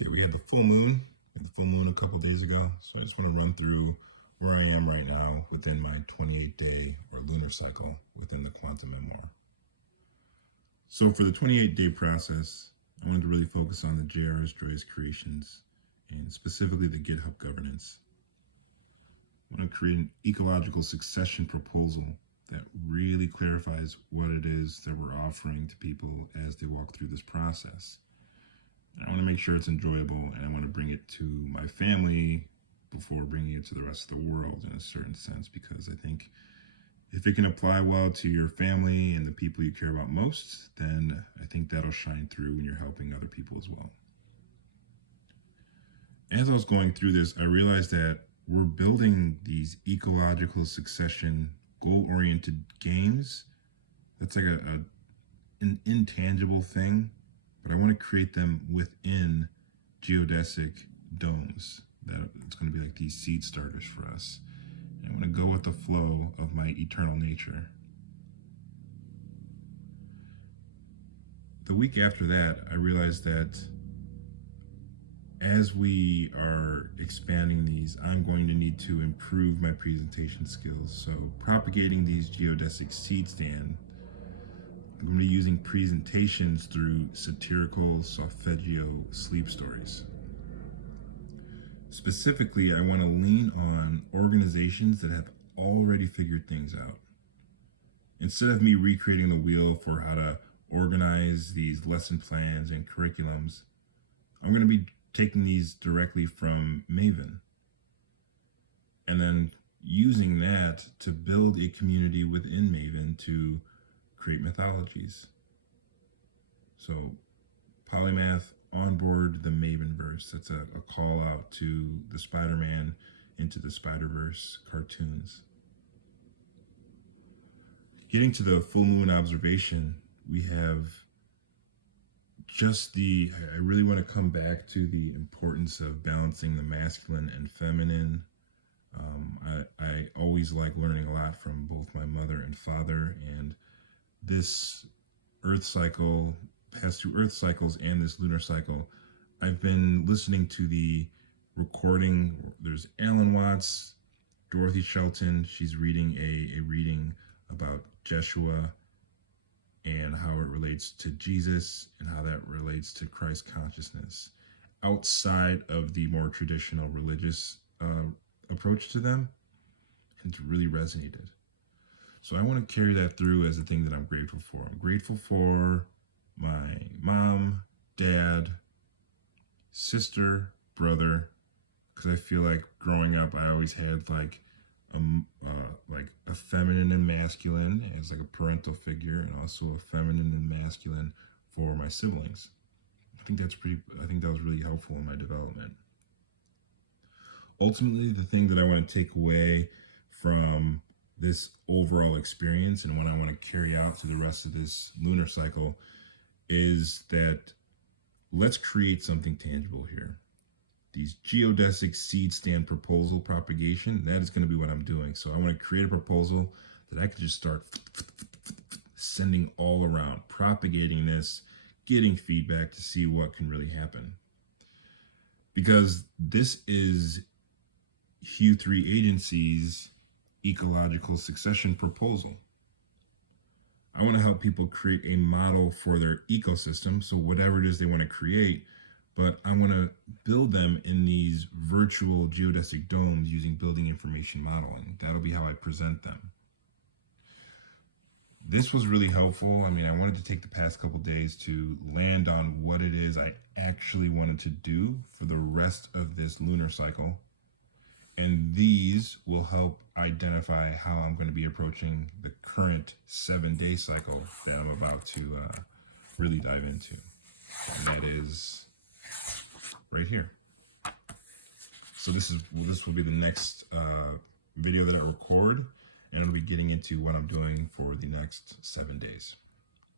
Okay, we had the full moon. A couple days ago, so I just want to run through where I am right now within my 28-day or lunar cycle within the quantum memoir. So for the 28-day process, I wanted to really focus on the JRS Joyce creations and specifically the GitHub governance. I want to create an ecological succession proposal that really clarifies what it is that we're offering to people as they walk through this process. I want to make sure it's enjoyable, and I want to bring it to my family before bringing it to the rest of the world in a certain sense, because I think if it can apply well to your family and the people you care about most, then I think that'll shine through when you're helping other people as well. As I was going through this, I realized that we're building these ecological succession goal-oriented games. That's like an intangible thing, but I want to create them within geodesic domes. That it's going to be like these seed starters for us. And I want to go with the flow of my eternal nature. The week after that, I realized that as we are expanding these, I'm going to need to improve my presentation skills. So propagating these geodesic seed stand, I'm going to be using presentations through satirical solfeggio sleep stories. Specifically, I want to lean on organizations that have already figured things out. Instead of me recreating the wheel for how to organize these lesson plans and curriculums, I'm going to be taking these directly from Maven and then using that to build a community within Maven to create mythologies. So Polymath, onboard the Mavenverse. That's a call out to the Spider-Man into the Spider-Verse cartoons. Getting to the full moon observation, we have I really want to come back to the importance of balancing the masculine and feminine. I always like learning a lot from both my mother and father, and this Earth cycle, past 2 Earth cycles and this lunar cycle, I've been listening to the recording. There's Alan Watts, Dorothy Shelton. She's reading a reading about Jeshua and how it relates to Jesus and how that relates to Christ consciousness outside of the more traditional religious approach to them. It's really resonated. So I want to carry that through as a thing that I'm grateful for. I'm grateful for my mom, dad, sister, brother, because I feel like growing up I always had like a feminine and masculine as like a parental figure, and also a feminine and masculine for my siblings. I think that was really helpful in my development. Ultimately, the thing that I want to take away from this overall experience and what I want to carry out to the rest of this lunar cycle is that let's create something tangible here. These geodesic seed stand proposal propagation, that is going to be what I'm doing. So I want to create a proposal that I could just start sending all around, propagating this, getting feedback to see what can really happen. Because this is Hue 3 Agency's ecological succession proposal. I want to help people create a model for their ecosystem, so whatever it is they want to create, but I want to build them in these virtual geodesic domes using building information modeling. That'll be how I present them. This was really helpful. I mean, I wanted to take the past couple days to land on what it is I actually wanted to do for the rest of this lunar cycle. And these will help identify how I'm going to be approaching the current 7-day cycle that I'm about to really dive into. And that is right here. So this will be the next video that I record, and it'll be getting into what I'm doing for the next 7 days.